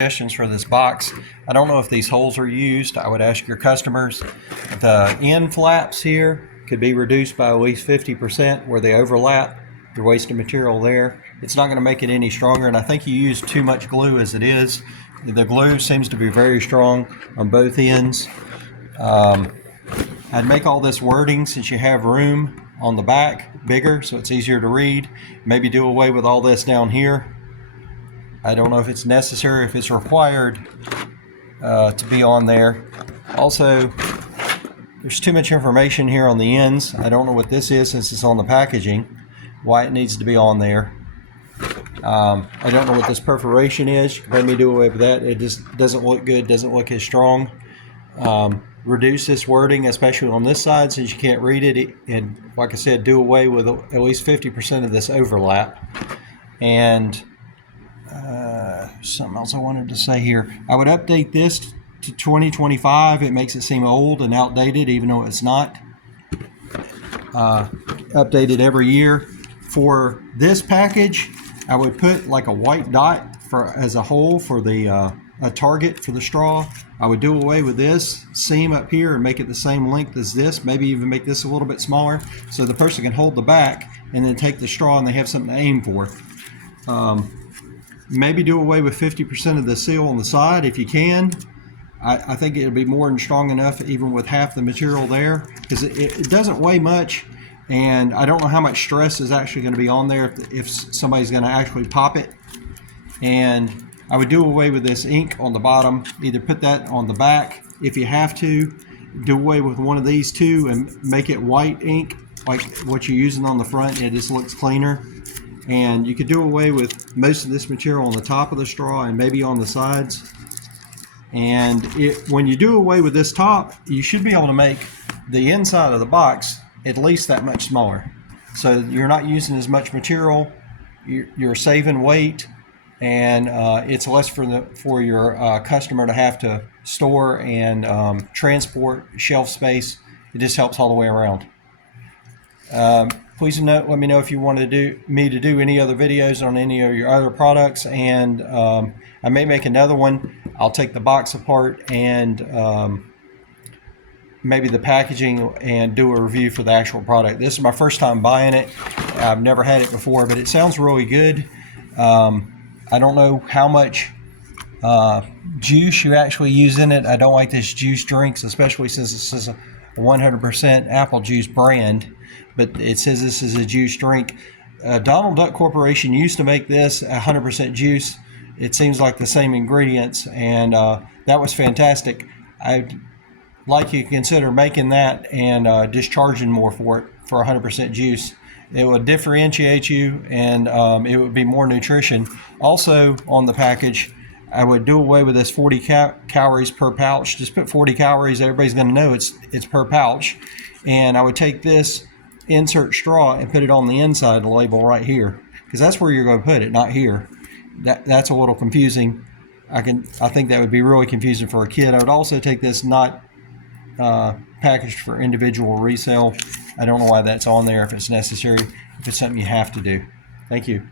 Suggestions for this box. I don't know if these holes are used. I would ask your customers. The end flaps here could be reduced by at least 50% where they overlap. You're wasting material there. It's not going to make it any stronger, and I think you use too much glue as it is. The glue seems to be very strong on both ends. I'd make all this wording, since you have room on the back, bigger so it's easier to read. Maybe do away with all this down here. I don't know if it's necessary, if it's required to be on there. Also, there's too much information here on the ends. I don't know what this is since it's on the packaging, why it needs to be on there. I don't know what this perforation is. You can let me do away with that. It just doesn't look good, doesn't look as strong. Reduce this wording, especially on this side, since you can't read it. And like I said, do away with at least 50% of this overlap. And something else I wanted to say here. I would update this to 2025. It makes it seem old and outdated, even though it's not. Updated every year. For this package, I would put like a white dot as a hole for the a target for the straw. I would do away with this seam up here and make it the same length as this. Maybe even make this a little bit smaller, so the person can hold the back and then take the straw and they have something to aim for. Maybe do away with 50% of the seal on the side if you can. I think it'll be more than strong enough even with half the material there, because it doesn't weigh much, and I don't know how much stress is actually going to be on there if somebody's going to actually pop it. And I would do away with this ink on the bottom. Either put that on the back if you have to. Do away with one of these two and make it white ink like what you're using on the front. It just looks cleaner. And you could do away with most of this material on the top of the straw and maybe on the sides. And when you do away with this top, you should be able to make the inside of the box at least that much smaller. So you're not using as much material, you're saving weight, and it's less for your customer to have to store and transport shelf space. It just helps all the way around. Please let me know if you want me to do any other videos on any of your other products, and I may make another one. I'll take the box apart and maybe the packaging and do a review for the actual product. This is my first time buying it. I've never had it before, but it sounds really good. I don't know how much juice you actually use in it. I don't like this juice drinks, especially since this is a 100% apple juice brand, but it says this is a juice drink. Donald Duck Corporation used to make this 100% juice. It seems like the same ingredients, and that was fantastic. I'd like you to consider making that and just charging more for it for 100% juice. It would differentiate you, and it would be more nutrition. Also on the package, I would do away with this 40 calories per pouch. Just put 40 calories. Everybody's going to know it's per pouch. And I would take this insert straw and put it on the inside of the label right here, because that's where you're going to put it, not here. That's a little confusing. I think that would be really confusing for a kid. I would also take this not packaged for individual resale. I don't know why that's on there if it's necessary, if it's something you have to do. Thank you.